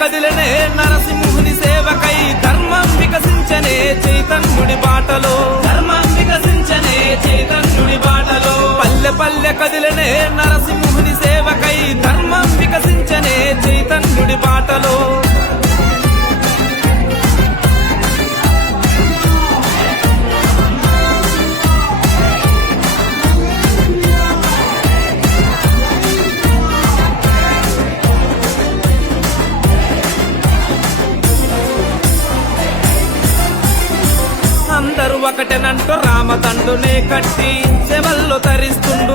కదిలనే నరసింహుని సేవకై ధర్మం వికసించనే చైతన్యుడి బాటలో పల్లె పల్లె కదిలనే నరసింహుని సేవకై ధర్మం వికసించనే చైతన్యుడి బాటలో అందరూ ఒకటేనంటూ రామదండునే కట్టి సెవల్లో తరిస్తుండు